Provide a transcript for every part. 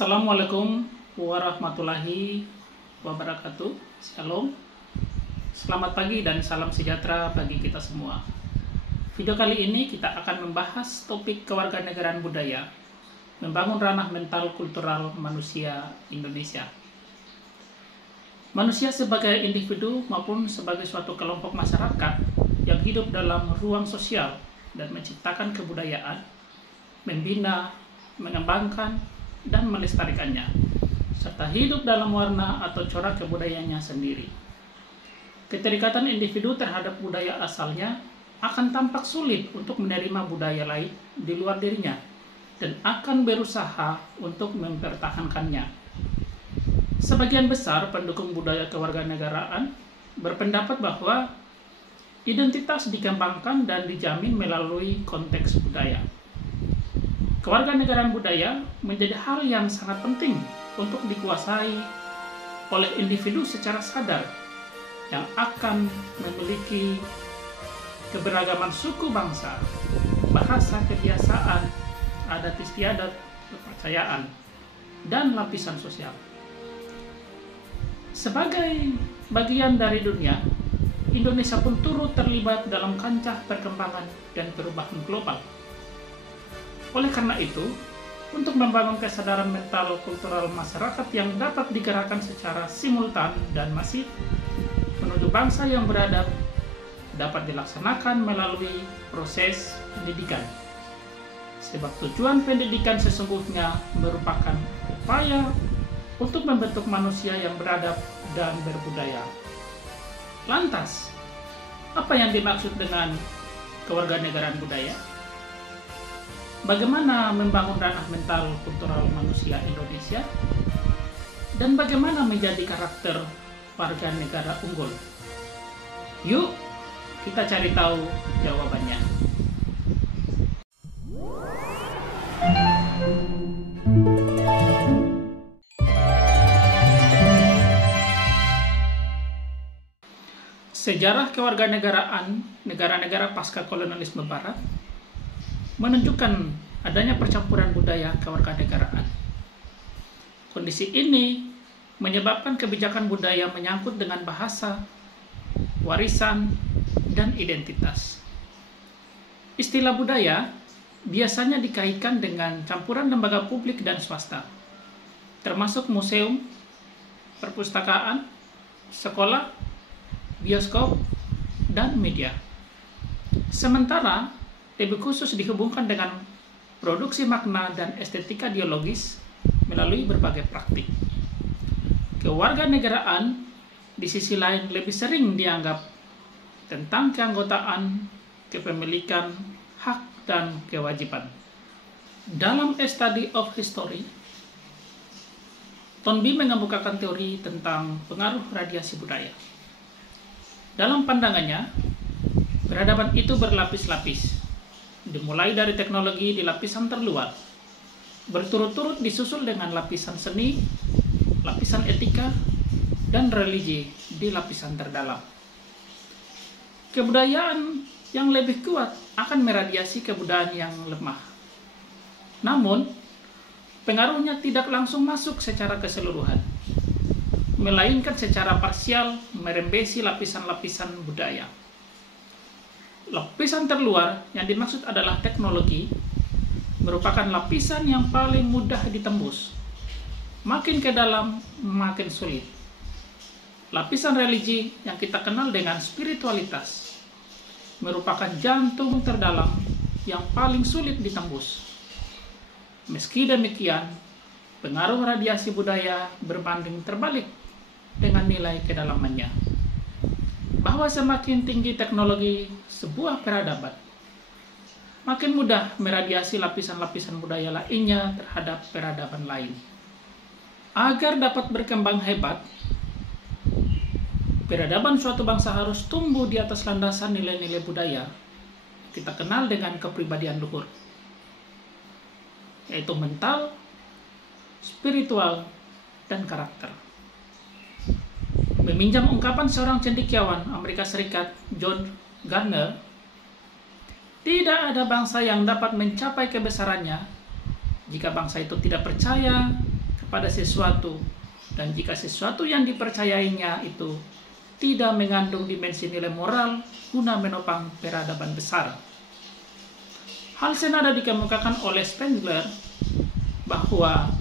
Assalamualaikum warahmatullahi wabarakatuh. Shalom. Selamat pagi dan salam sejahtera bagi kita semua. Video kali ini kita akan membahas topik kewarganegaraan budaya, membangun ranah mental kultural manusia Indonesia. Manusia sebagai individu maupun sebagai suatu kelompok masyarakat yang hidup dalam ruang sosial dan menciptakan kebudayaan, membina, mengembangkan, dan melestarikannya, serta hidup dalam warna atau corak kebudayaannya sendiri. Keterikatan individu terhadap budaya asalnya akan tampak sulit untuk menerima budaya lain di luar dirinya dan akan berusaha untuk mempertahankannya. Sebagian besar pendukung budaya kewarganegaraan berpendapat bahwa identitas dikembangkan dan dijamin melalui konteks budaya. Kewarganegaraan budaya menjadi hal yang sangat penting untuk dikuasai oleh individu secara sadar yang akan memiliki keberagaman suku bangsa, bahasa, kebiasaan, adat istiadat, kepercayaan, dan lapisan sosial. Sebagai bagian dari dunia, Indonesia pun turut terlibat dalam kancah perkembangan dan perubahan global. Oleh karena itu, untuk membangun kesadaran mental kultural masyarakat yang dapat digerakkan secara simultan dan masif menuju bangsa yang beradab dapat dilaksanakan melalui proses pendidikan. Sebab tujuan pendidikan sesungguhnya merupakan upaya untuk membentuk manusia yang beradab dan berbudaya. Lantas, apa yang dimaksud dengan kewarganegaraan budaya? Bagaimana membangun ranah mental kultural manusia Indonesia? Dan bagaimana menjadi karakter warga negara unggul? Yuk, kita cari tahu jawabannya. Sejarah kewarganegaraan negara-negara pasca kolonialisme Barat menunjukkan adanya percampuran budaya kewarganegaraan. Kondisi ini menyebabkan kebijakan budaya menyangkut dengan bahasa, warisan, dan identitas. Istilah budaya biasanya dikaitkan dengan campuran lembaga publik dan swasta, termasuk museum, perpustakaan, sekolah, bioskop, dan media. Sementara lebih khusus dihubungkan dengan produksi makna dan estetika dialogis melalui berbagai praktik. Kewarganegaraan di sisi lain lebih sering dianggap tentang keanggotaan, kepemilikan, hak, dan kewajiban. Dalam A Study of History, Toynbee mengemukakan teori tentang pengaruh radiasi budaya. Dalam pandangannya, peradaban itu berlapis-lapis, dimulai dari teknologi di lapisan terluar, berturut-turut disusul dengan lapisan seni, lapisan etika, dan religi di lapisan terdalam. Kebudayaan yang lebih kuat akan meradiasi kebudayaan yang lemah. Namun, pengaruhnya tidak langsung masuk secara keseluruhan, melainkan secara parsial merembesi lapisan-lapisan budaya. Lapisan terluar yang dimaksud adalah teknologi, merupakan lapisan yang paling mudah ditembus. Makin ke dalam, makin sulit. Lapisan religi yang kita kenal dengan spiritualitas, merupakan jantung terdalam yang paling sulit ditembus. Meski demikian, pengaruh radiasi budaya berbanding terbalik dengan nilai kedalamannya. Bahwa semakin tinggi teknologi sebuah peradaban, makin mudah meradiasi lapisan-lapisan budaya lainnya terhadap peradaban lain. Agar dapat berkembang hebat, peradaban suatu bangsa harus tumbuh di atas landasan nilai-nilai budaya kita kenal dengan kepribadian luhur, yaitu mental, spiritual, dan karakter. Meminjam ungkapan seorang cendekiawan Amerika Serikat, John Gardner, tidak ada bangsa yang dapat mencapai kebesarannya jika bangsa itu tidak percaya pada sesuatu, dan jika sesuatu yang dipercayainya itu tidak mengandung dimensi nilai moral guna menopang peradaban besar. Hal senada dikemukakan oleh Spengler bahwa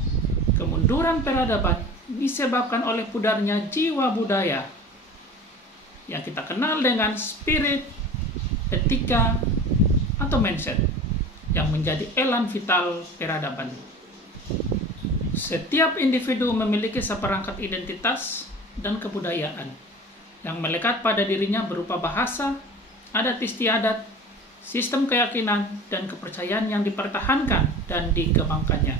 kemunduran peradaban disebabkan oleh pudarnya jiwa budaya yang kita kenal dengan spirit, etika, atau mindset yang menjadi elan vital peradaban. Setiap individu memiliki seperangkat identitas dan kebudayaan yang melekat pada dirinya berupa bahasa, adat istiadat, sistem keyakinan, dan kepercayaan yang dipertahankan dan dikembangkannya.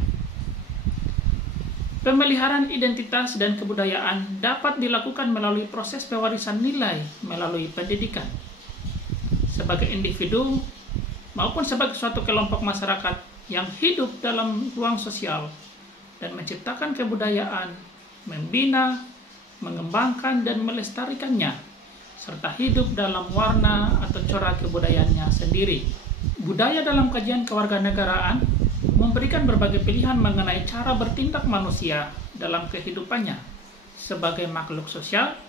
Pemeliharaan identitas dan kebudayaan dapat dilakukan melalui proses pewarisan nilai melalui pendidikan. Sebagai individu maupun sebagai suatu kelompok masyarakat yang hidup dalam ruang sosial dan menciptakan kebudayaan, membina, mengembangkan dan melestarikannya, serta hidup dalam warna atau corak kebudayaannya sendiri. Budaya dalam kajian kewarganegaraan memberikan berbagai pilihan mengenai cara bertindak manusia dalam kehidupannya sebagai makhluk sosial,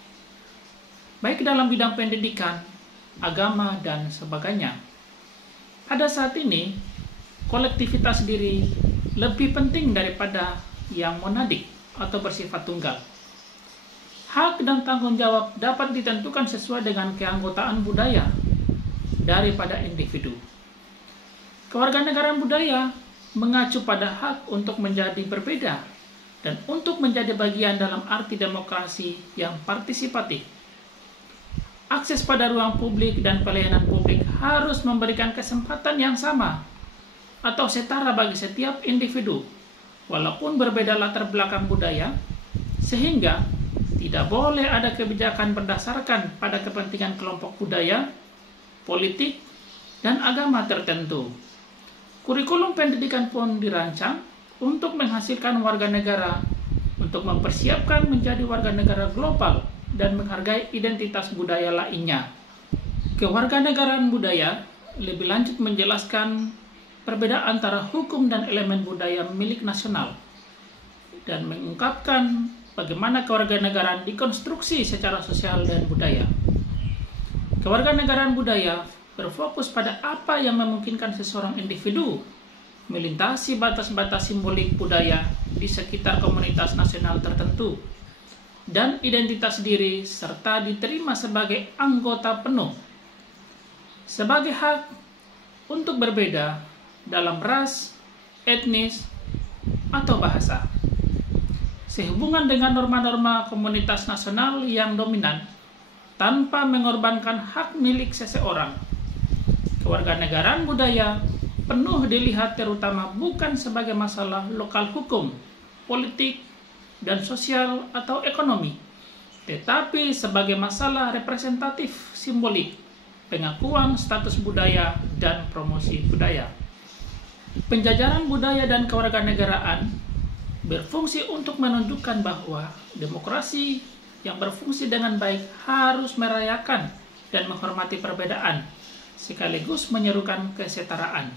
baik dalam bidang pendidikan, agama, dan sebagainya. Pada saat ini, kolektivitas diri lebih penting daripada yang monadik atau bersifat tunggal. Hak dan tanggung jawab dapat ditentukan sesuai dengan keanggotaan budaya daripada individu. Kewarganegaraan budaya mengacu pada hak untuk menjadi berbeda dan untuk menjadi bagian dalam arti demokrasi yang partisipatif. Akses pada ruang publik dan pelayanan publik harus memberikan kesempatan yang sama atau setara bagi setiap individu, walaupun berbeda latar belakang budaya, sehingga tidak boleh ada kebijakan berdasarkan pada kepentingan kelompok budaya, politik, dan agama tertentu. Kurikulum pendidikan pun dirancang untuk menghasilkan warga negara untuk mempersiapkan menjadi warga negara global dan menghargai identitas budaya lainnya. Kewarganegaraan budaya lebih lanjut menjelaskan perbedaan antara hukum dan elemen budaya milik nasional dan mengungkapkan bagaimana kewarganegaraan dikonstruksi secara sosial dan budaya. Kewarganegaraan budaya berfokus pada apa yang memungkinkan seseorang individu melintasi batas-batas simbolik budaya di sekitar komunitas nasional tertentu dan identitas diri serta diterima sebagai anggota penuh sebagai hak untuk berbeda dalam ras, etnis, atau bahasa. Sehubungan dengan norma-norma komunitas nasional yang dominan tanpa mengorbankan hak milik seseorang. Kewarganegaraan budaya penuh dilihat terutama bukan sebagai masalah lokal hukum, politik, dan sosial atau ekonomi, tetapi sebagai masalah representatif simbolik, pengakuan status budaya, dan promosi budaya. Penjajaran budaya dan kewarganegaraan berfungsi untuk menunjukkan bahwa demokrasi yang berfungsi dengan baik harus merayakan dan menghormati perbedaan, sekaligus menyerukan kesetaraan.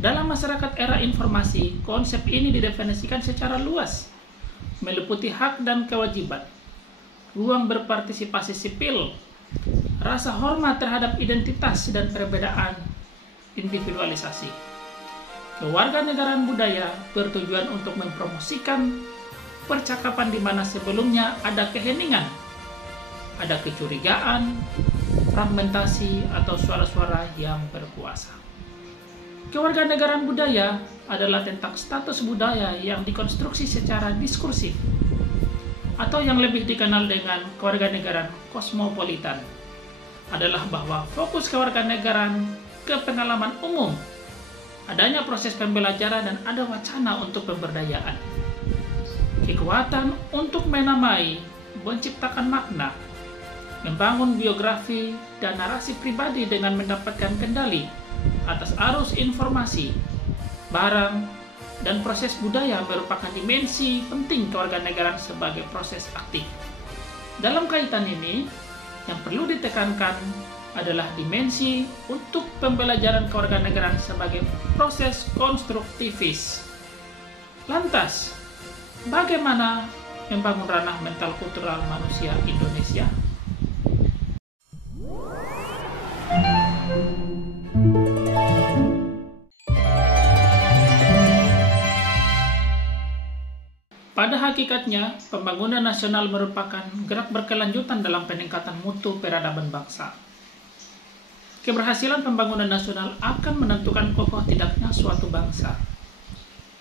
Dalam masyarakat era informasi, konsep ini didefinisikan secara luas, meliputi hak dan kewajiban, ruang berpartisipasi sipil, rasa hormat terhadap identitas dan perbedaan, individualisasi. Kewarganegaraan budaya bertujuan untuk mempromosikan percakapan di mana sebelumnya ada keheningan, ada kecurigaan, fragmentasi, atau suara-suara yang berkuasa. Kewarganegaraan budaya adalah tentang status budaya yang dikonstruksi secara diskursif, atau yang lebih dikenal dengan kewarganegaraan kosmopolitan, adalah bahwa fokus kewarganegaraan ke pengalaman umum, adanya proses pembelajaran, dan ada wacana untuk pemberdayaan. Kekuatan untuk menamai, menciptakan makna, membangun biografi dan narasi pribadi dengan mendapatkan kendali atas arus informasi, barang, dan proses budaya merupakan dimensi penting kewarganegaraan sebagai proses aktif. Dalam kaitan ini, yang perlu ditekankan adalah dimensi untuk pembelajaran kewarganegaraan sebagai proses konstruktivis. Lantas, Bagaimana membangun ranah mental kultural manusia Indonesia? Pada hakikatnya, pembangunan nasional merupakan gerak berkelanjutan dalam peningkatan mutu peradaban bangsa. Keberhasilan pembangunan nasional akan menentukan kokoh tidaknya suatu bangsa,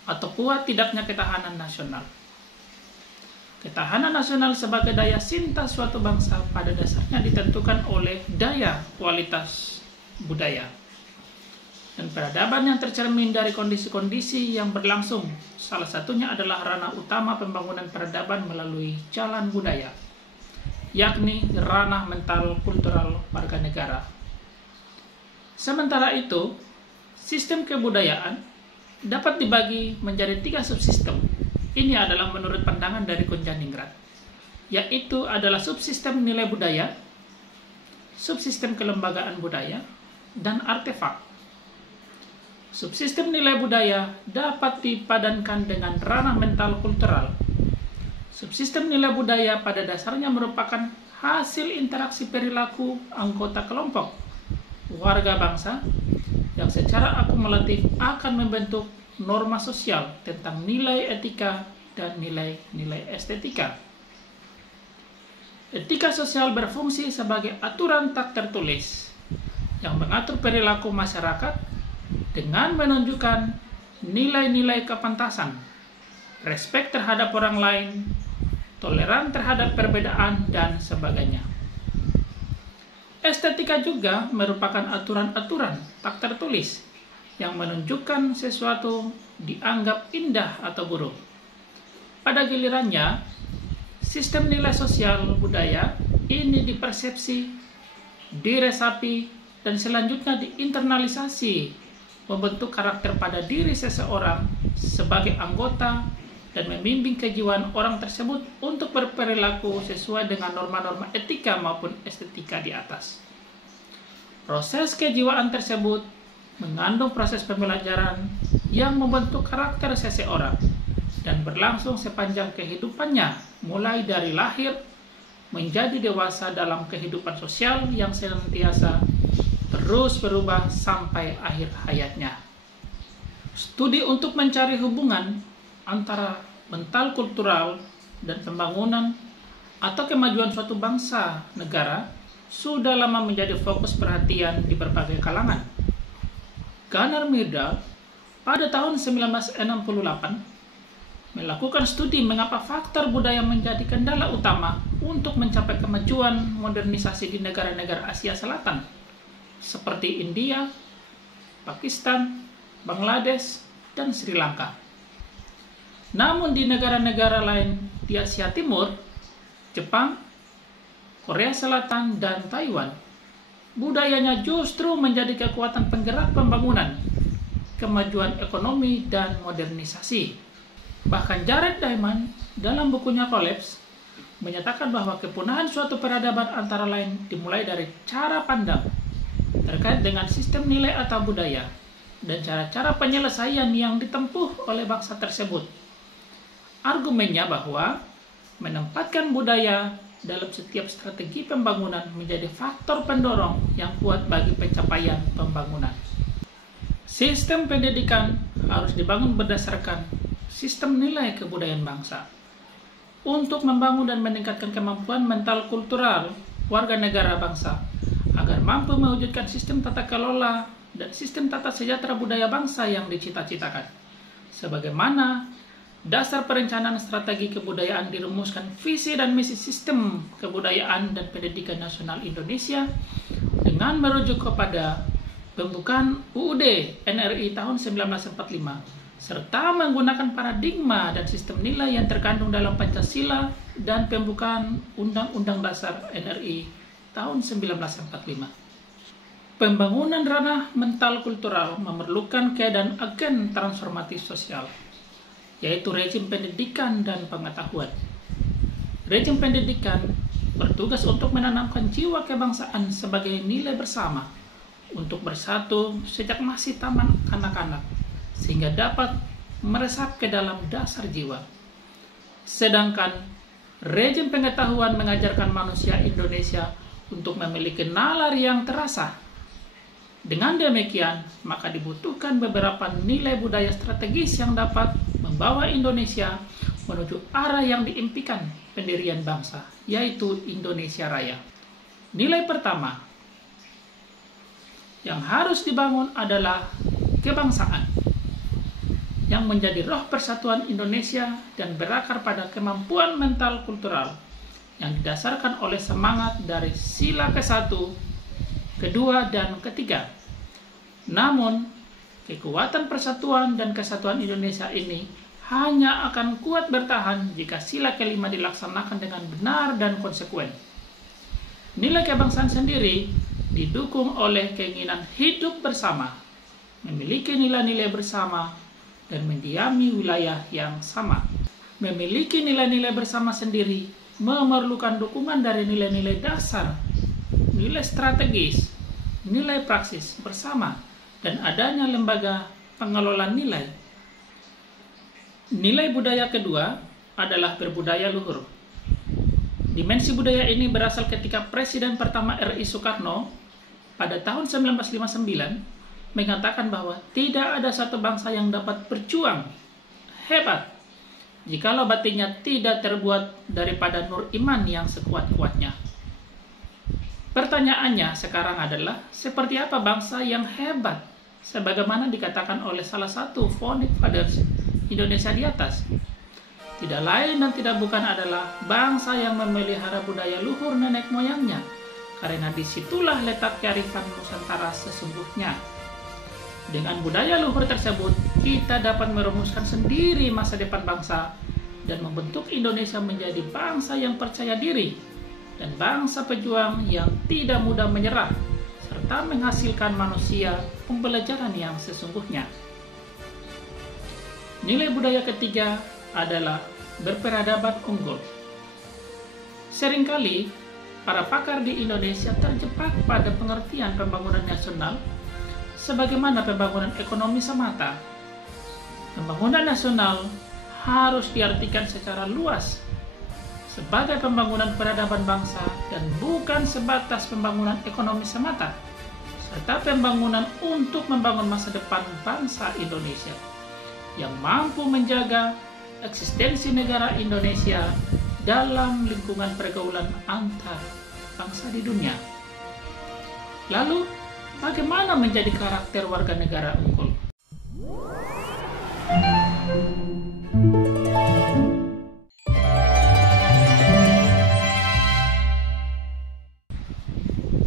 atau kuat tidaknya ketahanan nasional. Ketahanan nasional sebagai daya cinta suatu bangsa pada dasarnya ditentukan oleh daya kualitas budaya dan peradaban yang tercermin dari kondisi-kondisi yang berlangsung. Salah satunya adalah ranah utama pembangunan peradaban melalui jalan budaya, yakni ranah mental kultural warga negara. Sementara itu, sistem kebudayaan dapat dibagi menjadi 3 subsistem. Ini adalah menurut pandangan dari Kunjaningrat, yaitu adalah subsistem nilai budaya, subsistem kelembagaan budaya, dan artefak. Subsistem nilai budaya dapat dipadankan dengan ranah mental kultural. Subsistem nilai budaya pada dasarnya merupakan hasil interaksi perilaku anggota kelompok warga bangsa yang secara akumulatif akan membentuk norma sosial tentang nilai etika dan nilai-nilai estetika. Etika sosial berfungsi sebagai aturan tak tertulis yang mengatur perilaku masyarakat dengan menunjukkan nilai-nilai kepantasan, respek terhadap orang lain, toleran terhadap perbedaan, dan sebagainya. Estetika juga merupakan aturan-aturan tak tertulis yang menunjukkan sesuatu dianggap indah atau buruk. Pada gilirannya, sistem nilai sosial budaya ini dipersepsi, diresapi, dan selanjutnya diinternalisasi, membentuk karakter pada diri seseorang sebagai anggota dan membimbing kejiwaan orang tersebut untuk berperilaku sesuai dengan norma-norma etika maupun estetika di atas. Proses kejiwaan tersebut mengandung proses pembelajaran yang membentuk karakter seseorang dan berlangsung sepanjang kehidupannya, mulai dari lahir menjadi dewasa dalam kehidupan sosial yang senantiasa terus berubah sampai akhir hayatnya. Studi untuk mencari hubungan antara mental kultural dan pembangunan atau kemajuan suatu bangsa negara sudah lama menjadi fokus perhatian di berbagai kalangan. Gunnar Myrdal pada tahun 1968 melakukan studi mengapa faktor budaya menjadi kendala utama untuk mencapai kemajuan modernisasi di negara-negara Asia Selatan seperti India, Pakistan, Bangladesh, dan Sri Lanka. Namun di negara-negara lain di Asia Timur, Jepang, Korea Selatan, dan Taiwan, budayanya justru menjadi kekuatan penggerak pembangunan, kemajuan ekonomi, dan modernisasi. Bahkan Jared Diamond dalam bukunya Collapse menyatakan bahwa kepunahan suatu peradaban antara lain dimulai dari cara pandang terkait dengan sistem nilai atau budaya dan cara-cara penyelesaian yang ditempuh oleh bangsa tersebut. Argumennya bahwa menempatkan budaya dalam setiap strategi pembangunan menjadi faktor pendorong yang kuat bagi pencapaian pembangunan. Sistem pendidikan harus dibangun berdasarkan sistem nilai kebudayaan bangsa untuk membangun dan meningkatkan kemampuan mental kultural warga negara bangsa agar mampu mewujudkan sistem tata kelola dan sistem tata sejahtera budaya bangsa yang dicita-citakan. Sebagaimana dasar perencanaan strategi kebudayaan dirumuskan visi dan misi sistem kebudayaan dan pendidikan nasional Indonesia dengan merujuk kepada pembukaan UUD NRI tahun 1945 serta menggunakan paradigma dan sistem nilai yang terkandung dalam Pancasila dan pembukaan Undang-Undang Dasar NRI tahun 1945. Pembangunan ranah mental kultural memerlukan keadaan agen transformatif sosial, yaitu rejim pendidikan dan pengetahuan. Rejim pendidikan bertugas untuk menanamkan jiwa kebangsaan sebagai nilai bersama untuk bersatu sejak masih taman kanak-kanak, sehingga dapat meresap ke dalam dasar jiwa. Sedangkan rejim pengetahuan mengajarkan manusia Indonesia untuk memiliki nalar yang terasa. Dengan demikian, maka dibutuhkan beberapa nilai budaya strategis yang dapat membawa Indonesia menuju arah yang diimpikan pendirian bangsa, yaitu Indonesia Raya. Nilai pertama yang harus dibangun adalah kebangsaan, yang menjadi roh persatuan Indonesia dan berakar pada kemampuan mental kultural yang didasarkan oleh semangat dari sila ke-1, kedua, dan ketiga. Namun, kekuatan persatuan dan kesatuan Indonesia ini hanya akan kuat bertahan jika sila kelima dilaksanakan dengan benar dan konsekuen. Nilai kebangsaan sendiri didukung oleh keinginan hidup bersama, memiliki nilai-nilai bersama, dan mendiami wilayah yang sama. Memiliki nilai-nilai bersama sendiri memerlukan dukungan dari nilai-nilai dasar, nilai strategis, nilai praksis bersama, dan adanya lembaga pengelola nilai. Nilai budaya kedua adalah berbudaya luhur. Dimensi budaya ini berasal ketika Presiden pertama RI Soekarno pada tahun 1959 mengatakan bahwa tidak ada satu bangsa yang dapat berjuang hebat jikalau batinnya tidak terbuat daripada nur iman yang sekuat-kuatnya. Pertanyaannya sekarang adalah, seperti apa bangsa yang hebat? Sebagaimana dikatakan oleh salah satu founding fathers Indonesia di atas. Tidak lain dan tidak bukan adalah bangsa yang memelihara budaya luhur nenek moyangnya, karena disitulah letak kearifan Nusantara sesungguhnya. Dengan budaya luhur tersebut, kita dapat merumuskan sendiri masa depan bangsa dan membentuk Indonesia menjadi bangsa yang percaya diri dan bangsa pejuang yang tidak mudah menyerah, serta menghasilkan manusia pembelajaran yang sesungguhnya. Nilai budaya ketiga adalah berperadaban unggul. Seringkali, para pakar di Indonesia terjebak pada pengertian pembangunan nasional sebagaimana pembangunan ekonomi semata. Pembangunan nasional harus diartikan secara luas sebagai pembangunan peradaban bangsa dan bukan sebatas pembangunan ekonomi semata, serta pembangunan untuk membangun masa depan bangsa Indonesia yang mampu menjaga eksistensi negara Indonesia dalam lingkungan pergaulan antar bangsa di dunia. Lalu, bagaimana menjadi karakter warga negara unggul?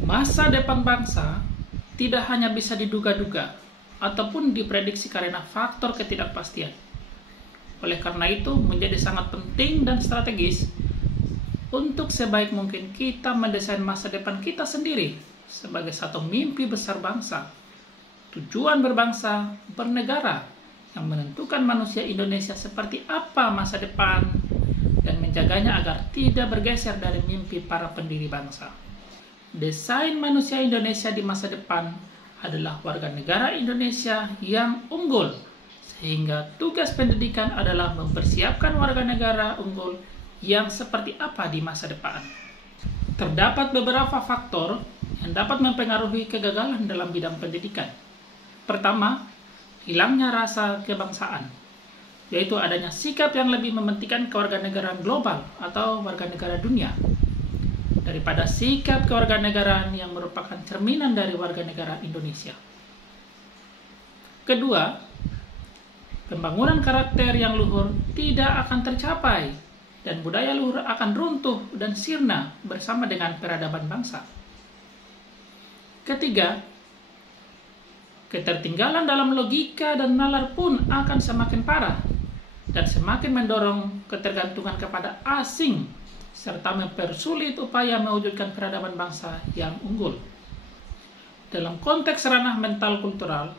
Masa depan bangsa tidak hanya bisa diduga-duga ataupun diprediksi karena faktor ketidakpastian. Oleh karena itu, menjadi sangat penting dan strategis untuk sebaik mungkin kita mendesain masa depan kita sendiri sebagai satu mimpi besar bangsa, tujuan berbangsa, bernegara, yang menentukan manusia Indonesia seperti apa masa depan dan menjaganya agar tidak bergeser dari mimpi para pendiri bangsa. Desain manusia Indonesia di masa depan adalah warga negara Indonesia yang unggul, sehingga tugas pendidikan adalah mempersiapkan warga negara unggul yang seperti apa di masa depan. Terdapat beberapa faktor yang dapat mempengaruhi kegagalan dalam bidang pendidikan. Pertama, hilangnya rasa kebangsaan, yaitu adanya sikap yang lebih mementingkan kewarganegaraan global atau warga negara dunia daripada sikap kewarganegaraan yang merupakan cerminan dari warga negara Indonesia. Kedua, pembangunan karakter yang luhur tidak akan tercapai dan budaya luhur akan runtuh dan sirna bersama dengan peradaban bangsa. Ketiga, ketertinggalan dalam logika dan nalar pun akan semakin parah dan semakin mendorong ketergantungan kepada asing serta mempersulit upaya mewujudkan peradaban bangsa yang unggul. Dalam konteks ranah mental kultural,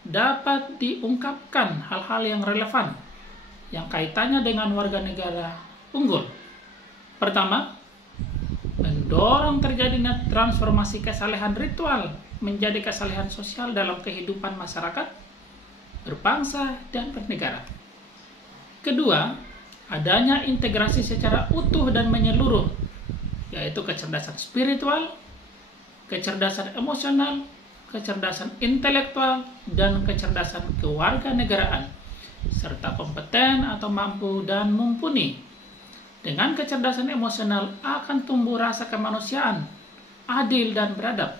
dapat diungkapkan hal-hal yang relevan yang kaitannya dengan warga negara unggul. Pertama, mendorong terjadinya transformasi kesalehan ritual menjadi kesalehan sosial dalam kehidupan masyarakat, berbangsa, dan bernegara. Kedua, adanya integrasi secara utuh dan menyeluruh, yaitu kecerdasan spiritual, kecerdasan emosional, kecerdasan intelektual, dan kecerdasan kewarganegaraan, serta kompeten atau mampu dan mumpuni. Dengan kecerdasan emosional akan tumbuh rasa kemanusiaan, adil dan beradab,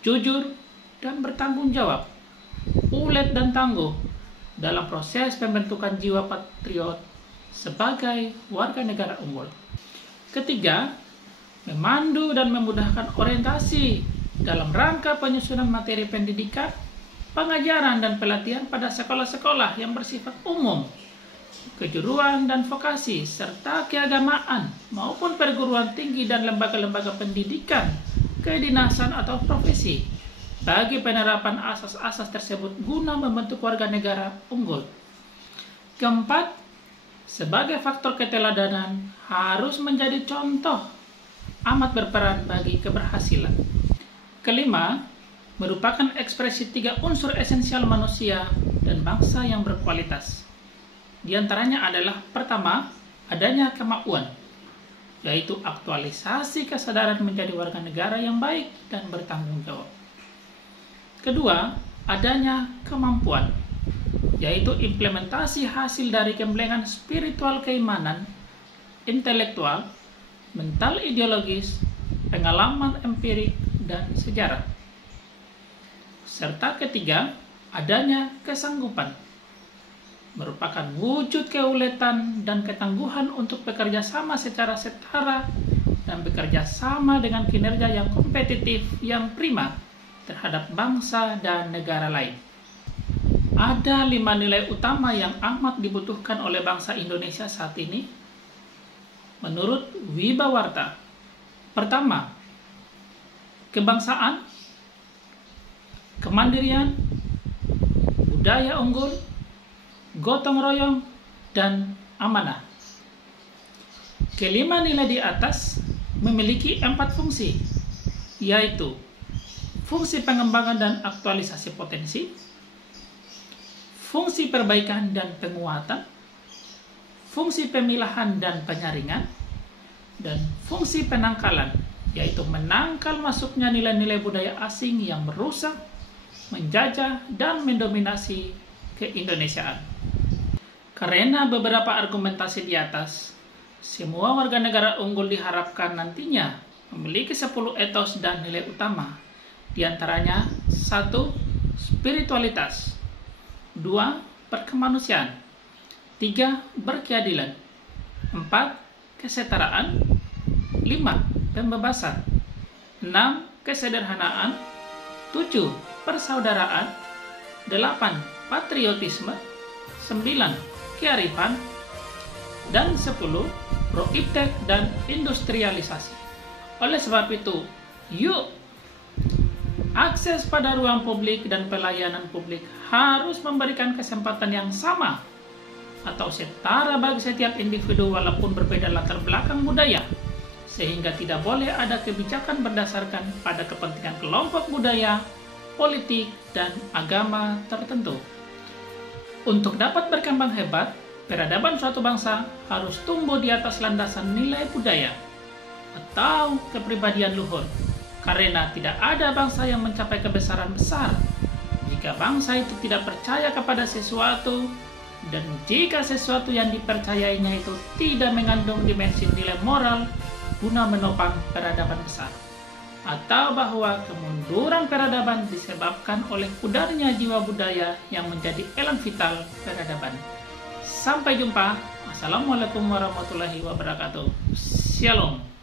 jujur dan bertanggung jawab, ulet dan tangguh dalam proses pembentukan jiwa patriot sebagai warga negara unggul. Ketiga, memandu dan memudahkan orientasi dalam rangka penyusunan materi pendidikan, pengajaran dan pelatihan pada sekolah-sekolah yang bersifat umum, kejuruan dan vokasi, serta keagamaan maupun perguruan tinggi dan lembaga-lembaga pendidikan, kedinasan atau profesi bagi penerapan asas-asas tersebut guna membentuk warga negara unggul. Keempat, sebagai faktor keteladanan harus menjadi contoh amat berperan bagi keberhasilan. Kelima, merupakan ekspresi 3 unsur esensial manusia dan bangsa yang berkualitas. Di antaranya adalah pertama, adanya kemauan, yaitu aktualisasi kesadaran menjadi warga negara yang baik dan bertanggung jawab. Kedua, adanya kemampuan, yaitu implementasi hasil dari gemblengan spiritual keimanan, intelektual, mental ideologis, pengalaman empirik, dan sejarah. Serta ketiga, adanya kesanggupan, merupakan wujud keuletan dan ketangguhan untuk bekerja sama secara setara dan bekerja sama dengan kinerja yang kompetitif yang prima terhadap bangsa dan negara lain. Ada 5 nilai utama yang amat dibutuhkan oleh bangsa Indonesia saat ini menurut Wibawarta. Pertama, kebangsaan, kemandirian, budaya unggul, gotong royong, dan amanah. Kelima nilai di atas memiliki 4 fungsi, yaitu fungsi pengembangan dan aktualisasi potensi, fungsi perbaikan dan penguatan, fungsi pemilahan dan penyaringan, dan fungsi penangkalan, yaitu menangkal masuknya nilai-nilai budaya asing yang merusak, menjajah, dan mendominasi keindonesiaan. Karena beberapa argumentasi di atas, semua warga negara unggul diharapkan nantinya memiliki 10 etos dan nilai utama. Di antaranya 1. Spiritualitas, 2. Perkemanusiaan, 3. Berkeadilan, 4. Kesetaraan, 5. Pembebasan, 6. Kesederhanaan, 7. Persaudaraan, 8. Patriotisme, 9. Kearifan, dan 10. Pro-iptek dan industrialisasi. Oleh sebab itu, yuk, akses pada ruang publik dan pelayanan publik harus memberikan kesempatan yang sama atau setara bagi setiap individu walaupun berbeda latar belakang budaya, sehingga tidak boleh ada kebijakan berdasarkan pada kepentingan kelompok budaya, politik, dan agama tertentu. Untuk dapat berkembang hebat, peradaban suatu bangsa harus tumbuh di atas landasan nilai budaya atau kepribadian luhur. Karena tidak ada bangsa yang mencapai kebesaran besar jika bangsa itu tidak percaya kepada sesuatu, dan jika sesuatu yang dipercayainya itu tidak mengandung dimensi nilai moral guna menopang peradaban besar, atau bahwa kemunduran peradaban disebabkan oleh pudarnya jiwa budaya yang menjadi elang vital peradaban. Sampai jumpa. Assalamualaikum warahmatullahi wabarakatuh. Shalom.